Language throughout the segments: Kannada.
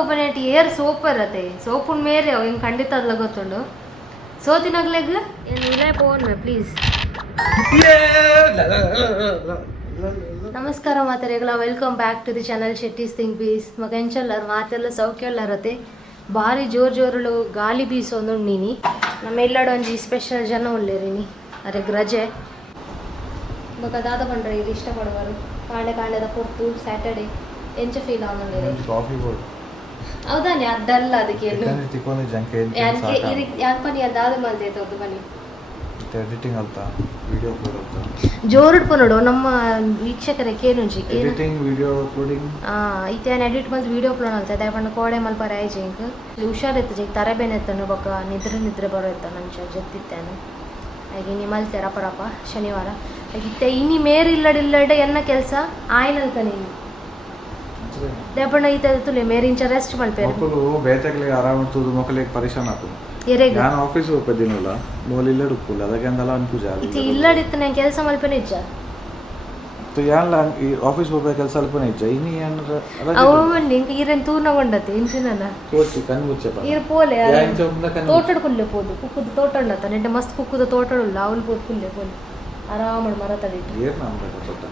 ಗೊಬ್ಬನೇಟಿ ಏರ್ ಸೋಪ್ ಇರತ್ತೆ ಸೋಪುನ್ ಮೇರೆ ಅವು ಹಿಂಗೆ ಖಂಡಿತ ಅದ್ಲ ಗೊತ್ತುಂಡು ಸೋತಿನಾಗ್ಲೆಗ್ ಏನು ಇಲ್ಲೇ ಫೋನ್ ಪ್ಲೀಸ್. ನಮಸ್ಕಾರ ಮಾತಾರೆಗಳ welcome back to the channel Shetty's ಥಿಂಗ್ ಪೀಸ್ ಮಗ ಎಂಚಲ್ಲರು ಮಾತೆಲ್ಲ ಸೌಖ್ಯಲ್ಲರತ್ತೆ ಭಾರಿ ಜೋರು ಗಾಳಿ ಬೀಸೋದು ನೀನಿ ನಮ್ಮ ಎಲ್ಲಾಡು ಒಂಜಿ ಸ್ಪೆಷಲ್ ಜನ ಉಳ್ಳೇರಿನಿ ಅರೆ ರಜೆ ಮಗ ದಾದ ಬಂಡ್ರೆ ಇಲ್ಲಿ ಇಷ್ಟಪಡುವರು ಕಾಂಡೆದ ಪೊರ್ತು ಸ್ಯಾಟರ್ಡೆ ಎಂಚ ಫೀಲ್ ಆಗೋದು ಹೌದಾನೆ ಅದಲ್ಲ ಅದಕ್ಕೆ ಯಾನ್ ಪನಿ ಅದಾದ ಮಲ್ದೆ ತೋದು ಬನ್ನಿ ಎಡಿಟಿಂಗ್ ಅಂತ ವಿಡಿಯೋ ಅಪ್ಲೋಡ್ ಅಂತ ಜೋರುಡ್ ಪನೋಡು ನಮ್ಮ ವೀಕ್ಷಕರೇ ಕೇನುಂಜಿ ಎಡಿಟಿಂಗ್ ವಿಡಿಯೋ ಅಪ್ಲೋಡಿಂಗ್ ಇತ್ತೇನು ಎಡಿಟ್ ಬಂದು ವಿಡಿಯೋ ಅಪ್ಲೋಡ್ ಅಂತ ದಯಪಂಡು ಕೋಡೆ ಮಲ್ಪರ ಆಯ್ತು ಇಂಕ್ ಹುಷಾರಿತ್ತು ಜಿ ತರಬೇನೆ ಎತ್ತನು ಬೊಕ್ಕ ನಿದ್ರೆ ಬರೋ ಎತ್ತ ನಂಚ ಜತ್ತಿತ್ತೇನು ಹಾಗೆ ಇನ್ನು ಮಲ್ತೆ ರಪ ಶನಿವಾರ ಹಾಗಿತ್ತೆ ಇನ್ನು ಮೇರು ಇಲ್ಲಡೆ ಎನ್ನ ಕೆಲಸ ಆಯ್ನಲ್ಕ ನೀನು ದಯಪಂಡ ಈತ ತುಲೆ ಮೇರಿಂಚ ರೆಸ್ಟ್ ಮಲ್ಪೇರು ಮಕ್ಕಳು ಬೇತಗಳಿಗೆ ಆರಾಮ ತೂದು ಮಕ್ಕಳಿಗೆ ಪರಿಶಾನ ಆತು ನಾನು ಆಫೀಸ್ ಹೋಗ್ತಿದ್ದೀನಲ್ಲ ಬೋಲ್ ಇಲ್ಲಡ್ ಉಪ್ಪುಲ್ಲ ಅದಕ್ಕೆ ಅಂದಲ್ಲ ಅನ್ಪೂಜ ಇದು ಇಲ್ಲಡಿತ್ತು ನಾನು ಕೆಲಸ ಮಲ್ಪನೆ ಇಜ್ಜ ಯಾನ್ಲ ಈ ಆಫೀಸ್ ಹೋಗ್ಬೇಕು ಕೆಲಸ ಅಲ್ಪನೆ ಇಜ್ಜ ಇನ್ನು ಏನಾರ ಅವ ಮಂಡಿ ಇಂಕ ಈರೇನು ತೂರ್ನಗೊಂಡತ್ತೆ ಇನ್ಸಿನ ತೋರ್ಸಿ ಕಣ್ಣು ಮುಚ್ಚಪ್ಪ ಈರ್ ಪೋಲೆ ತೋಟಡ್ ಕುಲ್ಲೆ ಪೋದು ಕುಕ್ಕುದು ತೋಟಂಡತ್ತ ನೆಂಟೆ ಮಸ್ತ್ ಕುಕ್ಕುದ ತೋಟಡುಲ್ಲ ಅವಳು ಪೋದು ಕುಲ್ಲೆ ಪೋಲೆ ಆರಾಮ ಮರ ತಡಿಟ್ಟು ಏರ್ ನಮ್ಗೆ ಗೊತ್ತಾ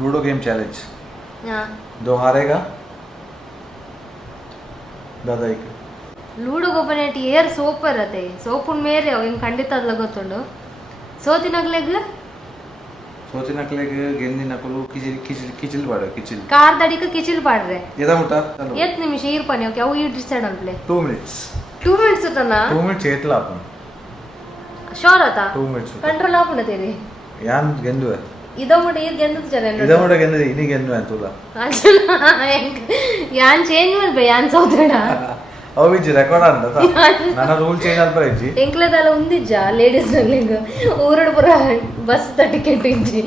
लूडो गेम चैलेंज हाँ दो हारेगा दादा एक ಲೂಡೋ ಗೊಬ್ಬನೇಟಿ ಏರ್ ಸೋಪ್ ಇರತ್ತೆ ಸೋಪುನ್ ಮೇರೆ ಅವು ಹಿಂಗೆ ಖಂಡಿತ ಅದ್ಲ ಗೊತ್ತುಂಡು ಸೋತಿನಾಗ್ಲೆಗ್ ಗೆಂದಿ ನಕಲು ಕಿಚಿಲ್ ಪಾಡ ಕಿಚಿಲ್ ಕಾರ್ ದಡಿಕ ಕಿಚಿಲ್ ಪಾಡ್ರೆ ಎದಾ ಮುಟ ಎತ್ ನಿಮಿಷ ಇರ್ಪನಿ ಓಕೆ ಅವು ಇಟ್ ಡಿಸೈಡ್ ಅನ್ಪ್ಲೆ 2 minutes 2 minutes ತನ 2 minutes ಏತ್ಲ ಆಪನ್ ಶೋರ್ ಆತಾ 2 minutes ಕಂಟ್ರೋಲ್ ಆಪುಂಡ ತೇರಿ ಯಾನ್ ಗೆಂದುವೆ ಇದೋ ಮುಡ ಈರ್ ಗೆಂದದ ಜನ ಇದೋ ಮುಡ ಗೆಂದದ ಇನಿ ಗೆಂದು ಅಂತುಲ ಯಾನ್ ಚೇಂಜ್ ಮಲ್ಬೆ ಯಾನ್ ಸೋತಡ ಅವು ಇಜ್ಜಿ ರೆಕಾರ್ಡ್ ಅಂತ ನನ್ನ ರೂಲ್ ಚೇಂಜ್ ಅಲ್ಪರ ಇಜ್ಜಿ ಎಂಕ್ಲದಲ್ಲ ಉಂದಿಜ್ಜ ಲೇಡೀಸ್ ನಗ್ಲಿಂಗ ಊರಡ್ ಪುರ ಬಸ್ ಟಿಕೆಟ್ ಇಜ್ಜಿ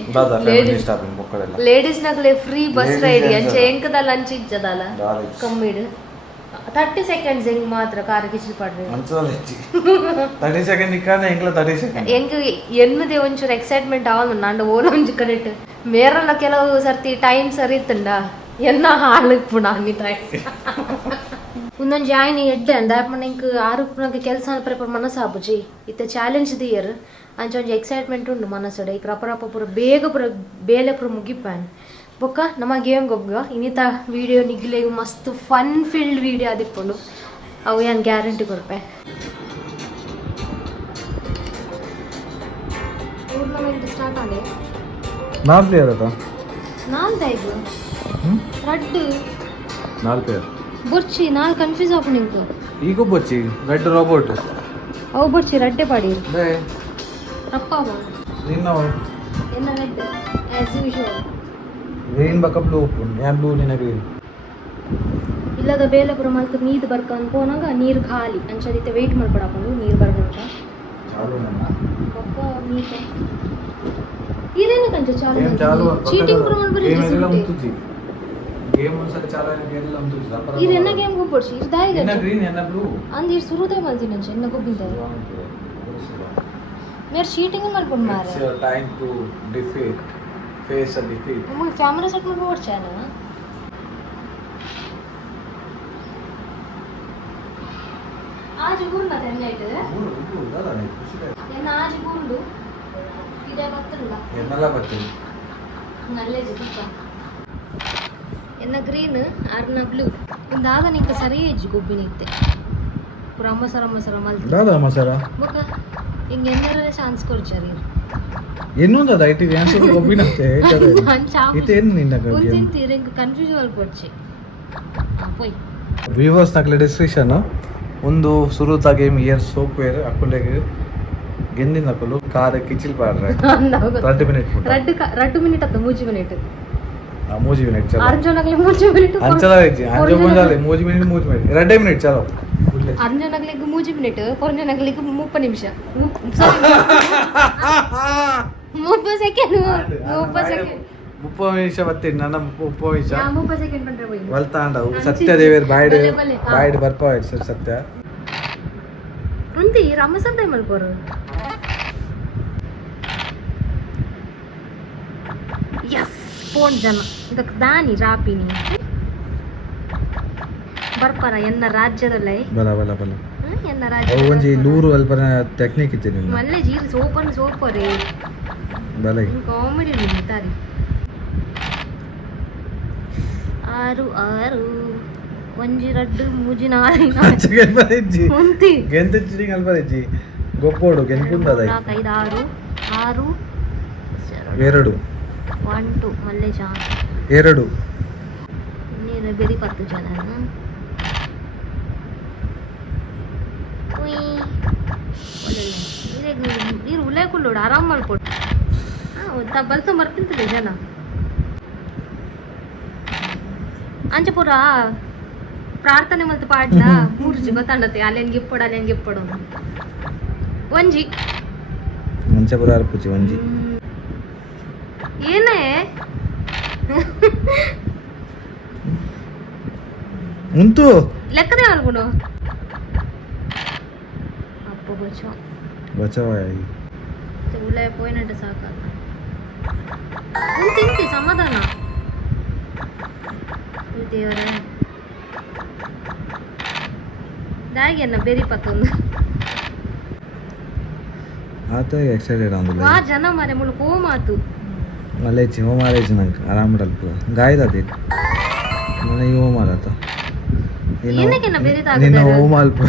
ಲೇಡೀಸ್ ನಗ್ಲೆ ಫ್ರೀ ಬಸ್ ರೈಡ್ ಅಂಚೆ ಎಂಕದಲ್ಲ ಅಂಚೆ ಇಜ್ಜದಲ್ಲ ಕಮ್ಮಿಡ್ 30 seconds ಹೆಂಗ್ ಮಾತ್ರ ಕಾರ್ ಕಿಚಿಲ್ ಪಾಡ್ರೆ 30 seconds ಇಕ್ಕಾನೆ ಎಂಕ್ಲ 30 seconds ಎಂಕ್ ಎನ್ನದೆ ಒಂಚೂರು ಎಕ್ಸೈಟ್ಮೆಂಟ್ ಆವನು ನಂಡು ಓನ ಒಂಜಿ ಕರೆಕ್ಟ್ ಮೇರಲ್ಲ ಕೆಲವು ಸರ್ತಿ ಟೈಮ್ ಸರಿ ಇತ್ತಂಡ ಎನ್ನ ಹಾಳಕ್ ಪುಣ ಅನ್ನಿತಾಯ್ ಒಂದೊಂದು ಜಾಯಿನ್ ಎಡ್ಡೆ ಅಂದಾಪಣ್ಣ ಇಂಕ ಆರುಪುನಗೆ ಕೆಲಸ ಪ್ರಿಪೇರ್ ಮನಸ್ಸಾಬುಜಿ ಇತ್ತ ಚಾಲೆಂಜ್ ದಿಯರ್ ಅಂಚೊಂಜಿ ಎಕ್ಸೈಟ್ಮೆಂಟ್ ಉಂಡು ಮನಸ್ಸಡೆ ಈಗ ರಪ ಪೂರ ಬೇಗ ಪೂರ ಬೇಲೆ ಪೂರ ಮುಗಿಪಾನ್ ಬೊಕ್ಕ ನಮ್ಮ ಗೇಮ್ ಗೊಬ್ಬ ಇನ್ನಿತ ವಿಡಿಯೋ ನಿಗ್ಲೆ ಮಸ್ತ್ ಫನ್ ಫೀಲ್ಡ್ ವಿಡಿಯೋ ಆದಿಪ್ಪುಂಡು ಅವು ಏನು ಗ್ಯಾರಂಟಿ ಕೊಡ್ಪೆ ಟೂರ್ನಮೆಂಟ್ ಸ್ಟಾರ್ಟ್ ಆಗಿ ನಾಲ್ಕು ಪ್ಲೇಯರ್ ಅದ ನಾಲ್ಕು ರಡ್ಡು 4 ಪ್ಲೇಯರ್ ಬೊರ್ಚಿ ನಾಲ್ ಕನ್ಫ್ಯೂಸ್ ಆಪು ನಿಂಕು ಈಗ ಬೊಚ್ಚಿ ರೆಡ್ ರೋಬೋಟ್ ಅವು ಬೊರ್ಚಿ ರಡ್ಡೆ ಪಾಡಿ ಬೇ ರಪ್ಪಾವ ನಿನ್ನ ಎನ್ನ ರೆಡ್ ಆಸ್ ಯೂಶುವಲ್ ಗ್ರೀನ್ ಬಕ ಬ್ಲೂ ಯಾನ್ ಬ್ಲೂ ನಿನ್ನ ಗ್ರೀನ್ ಇಲ್ಲದ ಬೇಲಪುರ ಮಲ್ಕ ನೀರು ಬರ್ಕ ಅನ್ಕೋನಾಗ ನೀರು ಖಾಲಿ ಅಂಚದಿತ್ತೆ ವೆಯ್ಟ್ ಮಾಡ್ಕೊಡಕೊಂಡು ನೀರು ಬರ್ಬೇಕ ಚಾಲು ನನ್ನ ಪಕ್ಕ ನೀರು ಇರೇನ ಕಂಚ ಚಾಲು ಚಾಲು ಚೀಟಿಂಗ್ ಪ್ರಮಾಣ ಬರಿ ಗೇಮ್ ಒಂದ್ಸಲ ಚಾಲು ಆಗಿಲ್ಲ ಅಂತ ಇರ್ ಎನ್ನ ಗೇಮ್ ಗೊಬ್ಬಡ್ಸಿ ಇರ್ ದಾಯಿಗ ಎನ್ನ ಗ್ರೀನ್ ಎನ್ನ ಬ್ಲೂ ಅಂದ್ ಇರ್ ಸುರುದೇ ಮಲ್ದಿನ ಅಂಚ ಎನ್ನ ಗೊಬ್ಬಿಂದ ಮೇರ್ ಚೀಟಿಂಗ್ ಮಾಡ್ಕೊಂಡು ಮಾರೆ it's your time to defeat face a defeat ನಮ್ಮ ಕ್ಯಾಮೆರಾ ಸೆಟ್ ಮಾಡ್ಕೊಂಡು ಓಡ್ಚಾನ ಆಜ್ ಗುರುನ ತೆನ್ನೈಟ್ ಎನ್ನ ಆಜ್ ಗುರುಡು ಇದೇ ಬತ್ತಲ್ಲ ಎನ್ನಲ್ಲ ಬರ್ತದೆ ನಲ್ಲೆ ಜೊತೆಕ ಎನ್ನ ಗ್ರೀನ್ ಆರ್ನ ಬ್ಲೂ ಇಂದಾದ ನಿಂಕ ಸರಿ ಎಜ್ಜಿ ಗೊಬ್ಬಿನಿತ್ತೆ ಪುರ ಅಮ್ಮಸರ ಮಲ್ತಿ ದಾದಾ ಮಸಾಲ ಬೊಕ್ಕ ಹಿಂಗೆ ಎಂದರೇ ಚಾನ್ಸ್ ಕೊಡ್ಚಾರಿ ಎನ್ನುಂದದ ಐಟಿ ಆನ್ಸರ್ ಗೊಬ್ಬಿನಂತೆ ಇತೇನು ನಿನ್ನ ಮುಂತಿಂತೀರ ಹಿಂಗೆ ಕನ್ಫ್ಯೂಸ್ ಅಲ್ಪಡ್ಚಿ ಪೋಯ್ ವ್ಯೂವರ್ಸ್ ನಕ್ಲೆ ಡಿಸ್ಕ್ರಿಪ್ಷನ್ ಒಂದು ಸುರುತ ಗೇಮ್ ಇಯರ್ ಸೋಪ್ ವೇರ್ ಅಕ್ಕುಲೆಗೆ ಗೆಂದಿನ ಅಕ್ಕಲು ಕಾರ್ ಕಿಚಿಲ್ ಪಾಡ್ರೆ 2 ಮಿನಿಟ್ ರಡ್ಡು ಮಿನಿಟ್ ಅತ್ತ 3 ಮಿನಿಟ್ 3 ಮಿನಿಟ್ ಚಲೋ ಅರ್ಜುನಗ್ಲೆ 3 ಮಿನಿಟ್ ಅಂಚಲ ಐತಿ ಅಂಜು ಮುಂಜಾಲೆ 3 ಮಿನಿಟ್ 2 ಮಿನಿಟ್ ಚಲೋ ಅರ್ಜುನಗ್ಲೆಗ್ 3 ಮಿನಿಟ್ ಪೊರ್ಜುನಗ್ಲೆಗ್ 30 ನಿಮಿಷ 30 ಸೆಕೆಂಡ್ 30 ಸೆಕೆಂಡ್ 30 ನಿಮಿಷ ಮತ್ತೆ ನನ್ನ 30 ನಿಮಿಷ 30 ಸೆಕೆಂಡ್ ಬಂದ್ರೆ ಹೋಗಿ ವಲ್ತಾಂಡವು ಸತ್ಯದೇವೇರ್ ಬಾಯ್ಡ್ ಬರ್ಪಾಯ್ಡ್ ಸರ್ ಸತ್ಯ ಅಂತಿ ರಾಮಸರ್ ಟೈಮ್ ಅಲ್ಪೋರು ಯಸ್ ಫೋನ್ ಜನ ಇದಕ್ಕೆ ದಾನಿ ರಾಪಿನಿ ಬರ್ಪಾರ ಎನ್ನ ರಾಜ್ಯದಲ್ಲೇ ಬಲ ಬಲ ಬಲ ಎನ್ನ ಅವು ರಾಜ್ಯ ಒಂಜಿ ಲೂರು ಅಲ್ಪನ ಟೆಕ್ನಿಕ್ ಇತ್ತೆ ನಿನ್ನ ಮಲ್ಲೆ ಜೀರು ಸೋಪರಿ ಬಲ ಕಾಮಿಡಿ ನಿಂತಾರಿ 6 6 ಒಂಜಿ ರಡ್ಡು ಮೂಜಿ ನಾಲಿ ಗಣಪತಿ ಮುಂತಿ ಗೆಂತ ಚಿಡಿ ಗಣಪತಿ ಗೊಪ್ಪೋಡು ಗೆನ್ಕುಂದದ 4 5 6 ಎರಡು 1 2 ಮಲ್ಲೆ ಜಾನ್ ಎರಡು ನೀರು ಬೆರಿ 10 ಜನ ನೀರು ಉಲೆ ಕುಲ್ಲೋಡು ಆರಾಮ್ ಮಾಡ್ಕೊಡು ಬಲ್ತ ಮರ್ತಿಂತದೆ ಜನ ಅಂಚ ಪೂರ ಪ್ರಾರ್ಥನೆ ಮತ್ತೆ ಪಾಡ್ಲ ಮೂರ್ಜಿ ಗೊತ್ತಾಂಡತೆ ಅಲ್ಲೇನ್ ಗಿಪ್ಪಡು ಒಂಜಿ ಮಂಚಪುರ ಅರ್ಪುಚಿ ಒಂಜಿ ಏನೇ ಉಂಟು ಲೆಕ್ಕದೇ ಅಲ್ಗುನು ಅಪ್ಪ ಬಚ್ಚೋ ಬಚಾವಾಯಿ ಉಳೆ ಪೋಯ್ನಂಟ ಸಾಕಾತ ತಿಂತಿ ಸಮಾಧಾನ ದೇವರೇ ದಾಗೆನ್ನ ಬೆರಿ ಪತ್ತೊಂದು ಆತ ಎಕ್ಸೈಟೆಡ್ ಆಂದುಲ ವಾ ಜನ ಮಾರೆ ಮುಳು ಕೋ ಮಾತು ಮಲೇಚಿ ಹೋ ಮಾರೇಜಿ ನಂಗೆ ಆರಾಮ್ ಡಲ್ಪ ಗಾಯದತಿ ನನಗೆ ಹೋ ಮಾರತ ಏನಕ್ಕೆನ್ನ ಬೆರಿತಾ ನಿನ್ನ ಹೋ ಮಾಲ್ಪ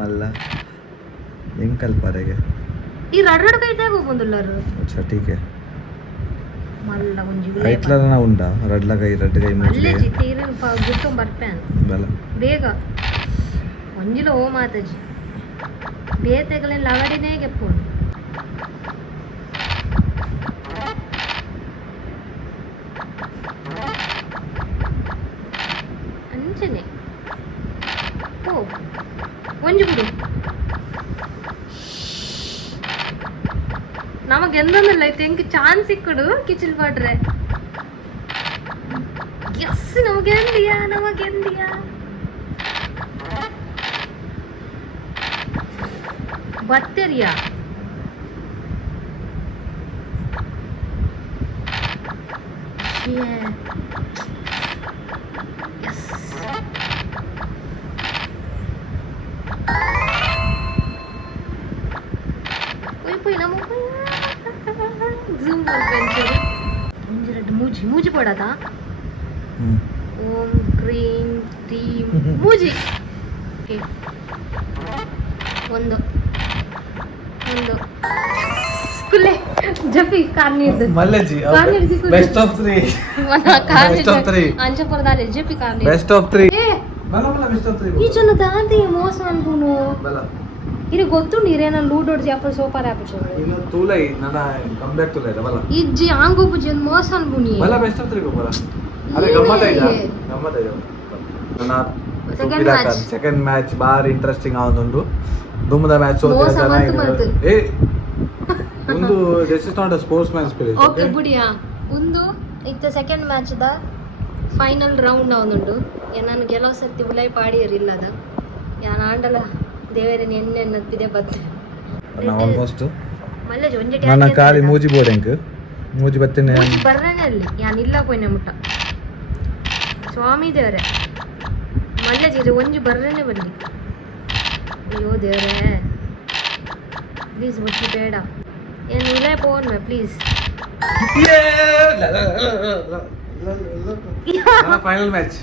ಮಲ್ಲ ಹೆಂಗ್ ಕಲ್ಪಾರೆಗೆ ಈ ರಡ್ರಡ್ ಕೈತಾಗ ಬಂದುಲ್ಲರು अच्छा ठीक है ಮಲ್ಲ ಒಂಜಿ ಐಟ್ಲನ ಉಂಡಾ ರಡ್ಲ ಕೈ ರಡ್ಡ ಕೈ ಅಲ್ಲೇ ಚಿತ್ತೀರಿನ ಗುಟ್ಟು ಬರ್ಪೇನ್ ಬಲ ಬೇಗ ಒಂಜಿಲ ಓ ಮಾತಾಜಿ ಬೇತೆಗಳೇನು ಲವಡಿನೇ ಗೆಪ್ಪೋನು ಅಂಚನೆ ಓ ಒಂಜಿ ಬಿಡು ನಮಗೆಂದಲ್ಲ ಐತೆ ಹೆಂಗೆ ಚಾನ್ಸ್ ಸಿಕ್ಕಡು ಕಿಚಿಲ್ ಪಾಡ್ರೆ ಎಸ್ ನಮಗೆಂದಿಯಾ ಬತ್ತೆರಿಯಾ ಎಸ್ ಪೋಯ್ ನಮ್ಮ ಝೂಮ್ ಮಾಡ್ಕೊಂಡು ಒಂಜೆರಡು ಮೂಜಿ ಪಡದ ಓಂ ಕ್ರೀಂ ಕ್ರೀಂ ಮೂಜಿ ಓಕೆ ಒಂದು ಕುಲ್ಲೆ ಜಫಿ ಕಾರ್ನಿರ್ದು ಮಲ್ಲೆಜಿ ಕಾರ್ನಿರ್ದು ಬೆಸ್ಟ್ ಆಫ್ 3 ಬೆಸ್ಟ್ ಆಫ್ 3 ಅಂಚಪುರದಾರೆ ಜಫಿ ಕಾರ್ನಿರ್ದು ಬೆಸ್ಟ್ ಆಫ್ 3 ಏ ಬಲ ಬಲ ಬೆಸ್ಟ್ ಆಫ್ 3 ಈ ಜನ ದಾಂತಿ ಮೋಸ ಅನ್ಪುನು ಬಲ ಇದು ಗೊತ್ತು ನೀರೇನ ಲೂಡೋಡ್ಸಿ ಅಪ್ಪ ಸೋಪಾರ ಆಪುಚು ಇನ್ನು ತೂಲೈ ನನ್ನ ಕಮ್ ಬ್ಯಾಕ್ ತೂಲೈ ಬಲ ಇಜ್ಜಿ ಆಂಗೋಪು ಜನ್ ಮೋಸ ಅನ್ಪುನಿ ಬಲ ಬೆಸ್ಟ್ ಆಫ್ 3 ಬಲ ಅರೆ ಗಮ್ಮತ್ ಆಯ್ತಾ ನನ್ನ ಸೆಕೆಂಡ್ ಮ್ಯಾಚ್ ಬಾರಿ ಇಂಟ್ರೆಸ್ಟಿಂಗ್ ಆವೊಂದುಂಡು ದುಮ್ಮದ ಮ್ಯಾಚ್ ಮೋಸ ಮಲ್ತು ಏ ಒಂದು this is not a sportsman spirit okay ಬುಡಿಯಾ ಒಂದು ಇತ್ತ second match the final round ಅವನುಂಡು ನಾನು ಕೆಲವು ಸರ್ತಿ ಉಲೈ ಪಾಡಿಯರಿಲ್ಲದ ಯಾನ್ ಆಂಡಲ ದೇವರೇ ಎಣ್ಣೆ ಬಿದೆ ಬತ್ತೆ ಆಲ್ಮೋಸ್ಟ್ ಮಲ್ಲೆ ಒಂಜೆ ನನ್ನ ಕಾಲಿ ಮೂಜಿ ಬೋರ್ಡೆಂಕ್ ಮೂಜಿ ಬತ್ತಿನ ಬರ್ರನಲ್ಲಿ ಯಾನ್ ಇಲ್ಲ ಪೋಯ್ನ ಮುಟ್ಟ ಸ್ವಾಮಿ ದೇವರೇ ಮಲ್ಲೆ ಜೀರಿ ಒಂಜಿ ಬರ್ರನೆ ಬಲ್ಲಿ ಅಯ್ಯೋ ದೇವರೇ ಪ್ಲೀಸ್ ಮುಚ್ಚಿ ಬೇಡ ಏನು ಇಲ್ಲೇ ಪೋನ್ ಪ್ಲೀಸ್ ಫೈನಲ್ ಮ್ಯಾಚ್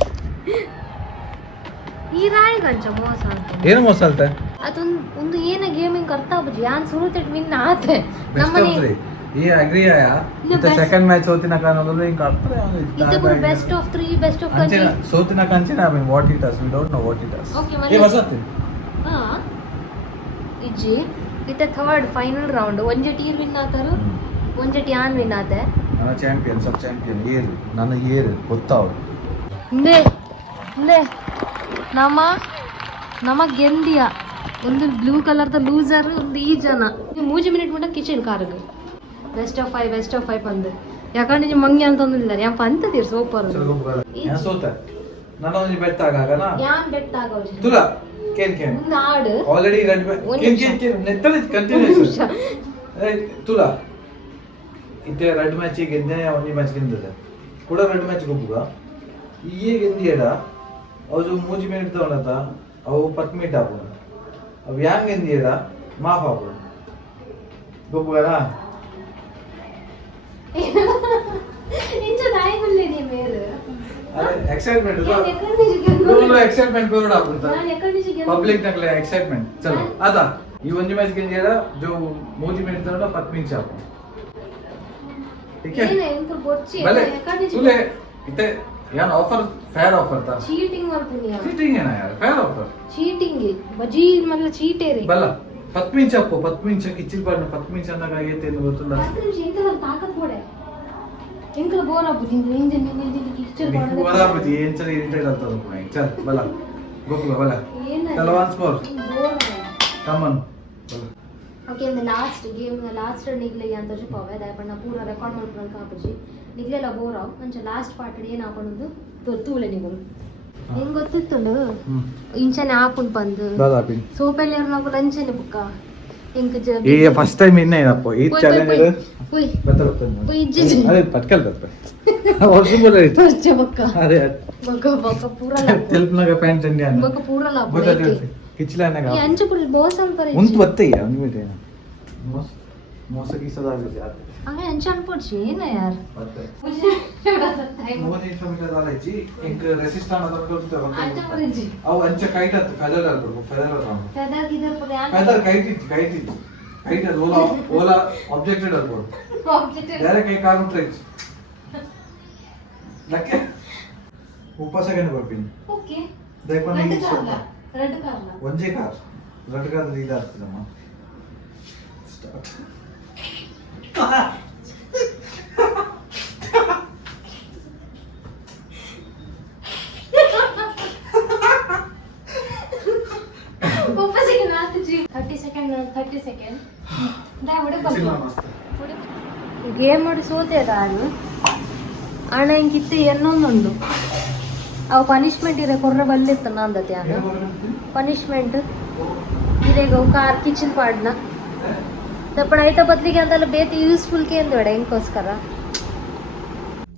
ಈ ರಾಯಿ ಗಂಚ ಮೋಸ ಅಂತ ಏನು ಮೋಸ ಅಲ್ತೆ ಅದೊಂದು ಏನ ಗೇಮಿಂಗ್ ಅರ್ಥ ಆಗುದು ಯಾನ್ ಸುರುತೆಟ್ ವಿನ್ ಆತೆ ಬೆಸ್ಟ್ ಆಫ್ 3 ಈ ಅಗ್ರಿ ಆಯ ಇತ ಸೆಕೆಂಡ್ ಮ್ಯಾಚ್ ಸೋತಿನ ಕಾರಣದಲ್ಲಿ ಹಿಂಗ ಆಡ್ತಾರೆ ಇತ ಗುರು ಬೆಸ್ಟ್ ಆಫ್ 3 ಬೆಸ್ಟ್ ಆಫ್ ಅಂಚಿನ ಸೋತಿನ ಕಂಚಿನ I mean what it does we don't know what it does okay ಏ ವಸತಿ ಹಾ ಇಜ್ಜಿ ಇತ ಥರ್ಡ್ ಫೈನಲ್ ರೌಂಡ್ ಒಂಜೆ ಟೀರ್ ವಿನ್ ಆತಾರು ಒಂಜೆ ಟಿಯಾನ್ ವಿನ್ ಆತೆ ನನ್ನ ಚಾಂಪಿಯನ್ ಸಬ್ ಚಾಂಪಿಯನ್ ಏರು ನನ್ನ ಏರು ಗೊತ್ತಾವ ಲೇ ನಮ ಗೆಂದಿಯ ಒಂದು ಬ್ಲೂ ಕಲರ್ದ ಲೂಸರ್ ಒಂದು ಈ ಜನ ಮೂಜಿ ಮಿನಿಟ್ ಮಟ್ಟ ಕಿಚನ್ ಕಾರ್ಗೆ ಬೆಸ್ಟ್ ಆಫ್ 5 ಅಂದು ಯಾಕಂದ್ರೆ ಮಂಗೆ ಅಂತ ಒಂದಿಲ್ಲ ಯಾನ್ ಪಂತದಿರ್ ಸೂಪರ್ ഞാൻ സോത്ത ನಾನು ಒಂದು ಬೆಟ್ ಆಗಾಗನ ಯಾನ್ ಬೆಟ್ ಆಗೋಜಿ ತುಲ ಕೇನ್ ಒಂದು ಆಡು ಆಲ್ರೆಡಿ ರೆಡ್ ಕೇನ್ ನೆತ್ತಲಿ ಕಂಟಿನ್ಯೂಸ್ ತುಲ ಇತ್ತೆ ರೆಡ್ ಮ್ಯಾಚ್ ಗೆದ್ದೆ ಒಂದೇ ಮ್ಯಾಚ್ ಗೆದ್ದಿದೆ ಕೂಡ ರೆಡ್ ಮ್ಯಾಚ್ ಗೊಬ್ಬುಗ ಈಗ ಎಂದಿಯಡ ಅವು ಮೂಜಿ ಮಿನಿಟ್ ತಗೊಂಡತ ಅವು 10 ಮಿನಿಟ್ ಆಗ್ಬೋದು ಅವು ಹ್ಯಾಂಗ್ ಎಂದಿಯಡ ಮಾಫ್ ಆಗ್ಬೋದು ಗೊಬ್ಬುಗರ ಇಂಚ ದಾಯಿ ಬಲ್ಲಿದೆ ಮೇರೆ ಅರೆ ಎಕ್ಸೈಟ್ಮೆಂಟ್ ಎಕ್ಸೈಟ್ಮೆಂಟ್ ಬರೋಡ ಆಗ್ಬಿಡ್ತ ಪಬ್ಲಿಕ್ ನಗಲೆ ಎಕ್ಸೈಟ್ಮೆಂಟ್ ಚಲೋ ಆತಾ ಈ ಒಂಜಿ ಮ್ಯಾಚ್ ಗೆಂದಿಯಡ ಜೋ ಮೂಜಿ ಮಿನಿಟ್ ತಗೊಂಡ 10 ಮಿನಿಟ್ ಆಗ್ಬೋದು ठीक है भले तुले इते यार ऑफर फेयर ऑफर था चीटिंग ಮಾಡ್ತೀನಿ चीटिंग है ना यार फेयर ऑफर चीटिंग ಬಜಿ ಮಲ್ಲ ಚೀಟೇ ರೀ ಬಲ್ಲ 10 ಮಿನಿಟ್ ಅಪ್ಪು 10 ಮಿನಿಟ್ ಕಿಚ್ಚಿಲ್ ಪಾಡ್ನ 10 ಮಿನಿಟ್ ಅಂದಾಗ ಆಗೈತೆ ಎಂದು ಗೊತ್ತಿಲ್ಲ 10 ನಿಮಿಷ ಎಂಕಲ ತಾಕತ್ ಕೊಡೆ ಎಂಕಲ ಬೋರ್ ಆಗ್ಬಿಟ್ಟು ಇಂಜಿನ್ ಕಿಚ್ಚಿಲ್ ಪಾಡ್ನ ಬೋರ್ ಆಗ್ಬಿಟ್ಟು ಏನ್ ಚಲ ಇರಿಟೇಟ್ ಆಗ್ತದ ಪುಣ್ಯ ಚಲ್ ಬಲ್ಲ ಗೊಪ್ಪುಗ ಬಲ್ಲ ಚಲ once more come on okay in the last game last निगले ಅಂತ ಜುಪಾವೆ ದಯಪಣ್ಣ ಪೂರ ರೆಕಾರ್ಡ್ ಮಾಡ್ಕೊಂಡು ಕಾಪಜಿ ನಿಗ್ಲೆಲ್ಲ ಬೋರ್ ಆವ್ ಅಂಚ ಲಾಸ್ಟ್ ಪಾರ್ಟ್ ಏನ ಆಪಣದು ತೊತ್ತೂಲೆ ನಿಗಲು ಹೆಂಗ್ ಗೊತ್ತಿತ್ತುಂಡು ಇಂಚನೆ ಆಪುನ್ ಬಂದು ದಾದಾಪಿ ಸೋಪೆಲ್ಲರ್ ನಾವು ಲಂಚನೆ ಬುಕ್ಕ ಇಂಕ ಈ ಫಸ್ಟ್ ಟೈಮ್ ಇನ್ನೇ ಏನಪ್ಪ ಈ ಚಾಲೆಂಜ್ ಉಯ್ ಬತ್ತಬತ್ತನ ಉಯ್ ಜಿಜಿ ಅರೆ ಪಟ್ಕಲ್ ಬತ್ತ ವರ್ಷ ಬೋಲೆ ಫಸ್ಟ್ ಬುಕ್ಕ ಅರೆ ಬಕ ಪೂರ ಲ ತೆಲ್ಪನಾಗ ಪ್ಯಾಂಟ್ ಇಂಡಿಯನ್ ಬಕ ಪೂರ ಲ ಕಿಚ್ಲಾನಾಗ ಈ ಅಂಚ ಪೂರ ಬೋಸ್ ಅಂತಾರೆ ಉಂತು ಬತ್ತಯ್ಯ ನಿಮಿಟೆ ಮೋಸ ಗೀಸದಾಗಿದೆ ಯಾರು ಹಂಗೆ ಅಂಚ ಅನ್ಪೋಡ್ಸಿ ಏನ ಯಾರ್ ಮತ್ತೆ ಮುझे थोड़ा सा टाइम मोदी इंस्ट्रूमेंट दालायची एक रेसिस्टंट अदर करतो अंचा परेजी अव अंचा काईट आत फेदर आतो फेदर आतो फेदर किधर पर यार फेदर काईट ओला ऑब्जेक्टेड आतो ऑब्जेक्ट डायरेक्ट एक कार उतरायची लके ऊपर से कहने ಬರ್ತೀನಿ ओके ದಯಪಣ ಈ रेड कारला ಒಂಜೇ ಕಾರ್ ರೆಡ್ ಕಾರ್ ಇದು ಆಗ್ತದಮ್ಮ ಸ್ಟಾರ್ಟ್ ऊपर से गिना जी 30 सेकंड दा वडे ಗೇಮ್ ಮಾಡಿ ಸೋತೆ ನಾನು ಅಣ್ಣ ಹಿಂಗಿತ್ತು ಇನ್ನೊಂದುಂಡು ಅವು ಪನಿಷ್ಮೆಂಟ್ ಇರೋ ಕೊರ್ರೆ ಬಲ್ಲಿತ್ತು ನಂದತೆ ಅಣ್ಣ ಪನಿಷ್ಮೆಂಟ್ ಇದೇಗ ಕಾರ್ ಕಿಚನ್ ಪಾಡ್ನ ತಪ್ಪಣ ಐತ ಬದ್ಲಿಗೆ ಅಂತೆಲ್ಲ ಬೇತಿ ಯೂಸ್ಫುಲ್ ಕೇಂದ್ರ ಹೆಂಗೋಸ್ಕರ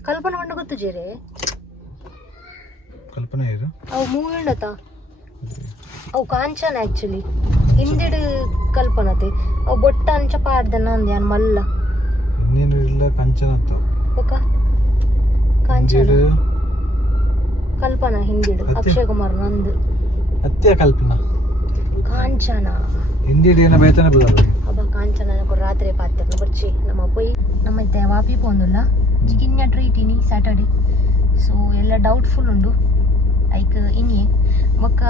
ಕಲ್ಪನೆ ಮಂಡ ಗೊತ್ತು ಜೀರೆ ಕಲ್ಪನೆ ಇದು ಅವು ಮೂವಿ ಉಂಡತ ಅವು ಕಾಂಚನ ಆಕ್ಚುಲಿ ಹಿಂದಿಡು ಕಲ್ಪನತೆ ಅವು ಬೊಟ್ಟ ಅಂಚ ಪಾಡ್ದನ ಅಂದೆ ಅನ್ ಮಲ್ಲ ಇನ್ನೇನು ಇಲ್ಲ ಕಂಚನ ಅತ್ತ ಓಕ ಕಾಂಚನ ಕಲ್ಪನಾ ಹಿಂದಿಡು ಅಕ್ಷಯ್ ಕುಮಾರ್ ನಂದು ಅತ್ಯ ಕಲ್ಪನಾ ಕಾಂಚನ ಹಿಂದಿಡು ಏನ ಬೇತನೆ ಬದಲು ಅಬ್ಬ ಕಾಂಚನ ನಕ್ಕು ರಾತ್ರಿ ಪಾತ್ರೆ ಬರ್ಚಿ ನಮ್ಮ ಪೊಯ್ ನಮ್ಮ ಇತ್ತೆ ವಾಪಿ ಪೋಂದುಲ್ಲ ಚಿಕಿನ್ಯ ಟ್ರೀಟ್ ಇನಿ ಸ್ಯಾಟರ್ಡೆ ಸೊ ಎಲ್ಲ ಡೌಟ್ಫುಲ್ ಉಂಡು ಐಕ್ ಇನಿ ಬೊಕ್ಕ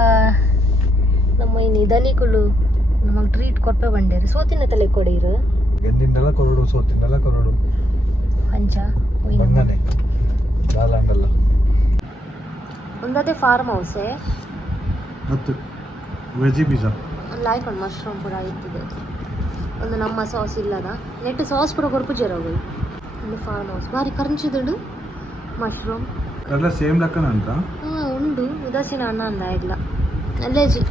ನಮ್ಮ ಇನಿ ದನಿಕುಲು ನಮಗೆ ಟ್ರೀಟ್ ಕೊರ್ಪೆ ಬಂಡೇರು ಸೋತಿನ ತಲೆ ಕೊಡೀರು ಎಂದಿಂದೆಲ್ಲ ಕೊರಡು ಸೋತಿಂದೆಲ್ಲ ಕೊರಡು ಅಂಚ ಬಂಗನೆ ದಾಲಾಂಡಲ್ಲ ಒಂದದೇ ಫಾರ್ಮ್ ಹೌಸೇ ಮತ್ತು ವೆಜಿ ಪಿಜ್ಜಾ ಲೈಕ್ ಒಂದು ಮಶ್ರೂಮ್ ಪೂರ ಇತ್ತಿದೆ ಒಂದು ನಮ್ಮ ಸಾಸ್ ಇಲ್ಲದ ನೆಟ್ ಸಾಸ್ ಪೂರ ಕೊರ್ಪು ಜರೋಗು ಒಂದು ಫಾರ್ಮ್ ಹೌಸ್ ಭಾರಿ ಕರಂಚಿದುಂಡು ಮಶ್ರೂಮ್ ಎಲ್ಲ ಸೇಮ್ ಲೆಕ್ಕನ ಅಂತ ಉಂಡು ಉದಾಸೀನ ಅನ್ನ ಅಂದ ಇಲ್ಲ ಅಲ್ಲೇಜಿ